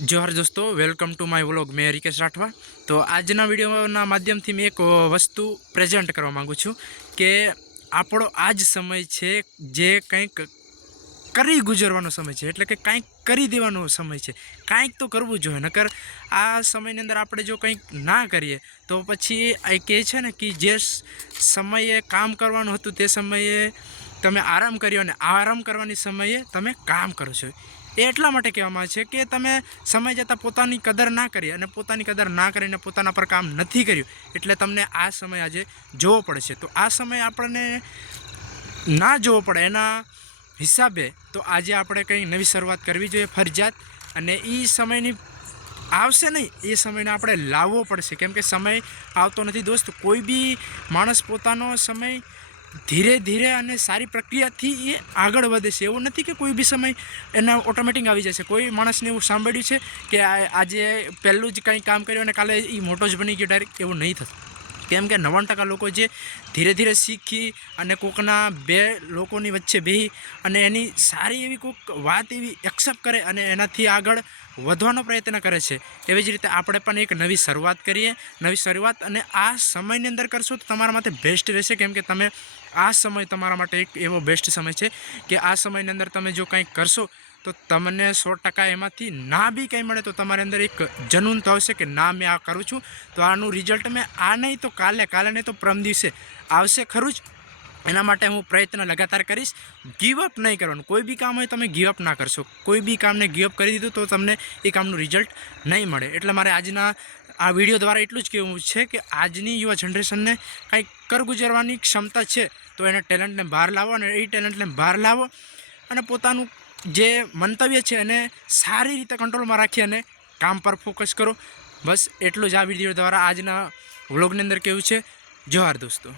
जोहार दोस्तों, welcome to my vlog. मैं रिकेश राठवा। तो आजना विडियोना माध्यमथी मैं एक वस्तु प्रेजेंट करवा मांगू छूँ कि આપણો આ જ સમય છે જે કંઈક કરી ગુજરવાનો સમય છે, એટલે કે કંઈક કરી દેવાનો સમય છે। કંઈક તો કરવું જોઈએ, નકર આ સમયની અંદર આપણે જો કંઈક ના કરીએ તો પછી એ કહે છે ને કે જે સમયે કામ કરવાનું હતું તે સમયે તમે આરામ કર્યો અને આરામ કરવાની સમયે તમે કામ કરો છો। એ એટલા માટે કહેવામાં આવે છે કે તમે સમય જતાં પોતાની કદર ના કરી અને પોતાની કદર ના કરીને પોતાના પર કામ નથી કર્યું, એટલે તમને આ સમય આજે જોવો પડશે। તો આ સમય આપણને ના જોવો પડે એના હિસાબે તો આજે આપણે કંઈ નવી શરૂઆત કરવી જોઈએ ફરજિયાત। અને એ સમયની આવશે નહીં, એ સમયને આપણે લાવવો પડશે, કેમ કે સમય આવતો નથી દોસ્ત। કોઈ બી માણસ પોતાનો સમય ધીરે ધીરે અને સારી પ્રક્રિયાથી એ આગળ વધે છે। એવું નથી કે કોઈ બી સમય એના ઓટોમેટિક આવી જશે। કોઈ માણસને એવું સાંભળ્યું છે કે આજે પહેલું જ કંઈ કામ કર્યું અને કાલે એ મોટો જ બની ગયો ડાયરેક્ટ? એવું નહીં થતું, કેમ કે 90% લોકો જે ધીરે ધીરે શીખી અને કોકના બે લોકોની વચ્ચે બેસી અને એની સારી એવી કોઈક વાત એવી એક્સેપ્ટ કરે અને એનાથી આગળ વધવાનો પ્રયત્ન કરે છે। એવી જ રીતે આપણે પણ એક નવી શરૂઆત કરીએ, નવી શરૂઆત, અને આ સમયની અંદર કરશો તો તમારા માટે બેસ્ટ રહેશે, કેમ કે તમે આ સમય તમારા માટે એક એવો બેસ્ટ સમય છે કે આ સમયની અંદર તમે જો કંઈક કરશો તો તમને 100% એમાંથી ના બી કંઈ મળે તો તમારી અંદર એક જનૂન તો આવશે કે ના, મેં આ કરું છું તો આનું રિઝલ્ટ મેં આ નહીં તો કાલે નહીં તો પરમ દિવસે આવશે ખરું જ। એના માટે હું પ્રયત્ન લગાતાર કરીશ, ગીવઅપ નહીં કરવાનું। કોઈ બી કામ હોય તમે ગીવઅપ ના કરશો, કોઈ બી કામને ગીવઅપ કરી દીધું તો તમને એ કામનું રિઝલ્ટ નહીં મળે। એટલે મારે આજના આ વિડીયો દ્વારા એટલું જ કહેવું છે કે આજની યુવા જનરેશનને કંઈક કર ગુજરવાની ક્ષમતા છે તો એને ટેલેન્ટને બહાર લાવો અને એ ટેલેન્ટને બહાર લાવો અને પોતાનું જે મંતવ્ય છે એને સારી રીતે કંટ્રોલમાં રાખી અને કામ પર ફોકસ કરો। બસ એટલું જ આ વિડીયો દ્વારા આજના વ્લોગની અંદર કહેવું છે। જોહાર દોસ્તો।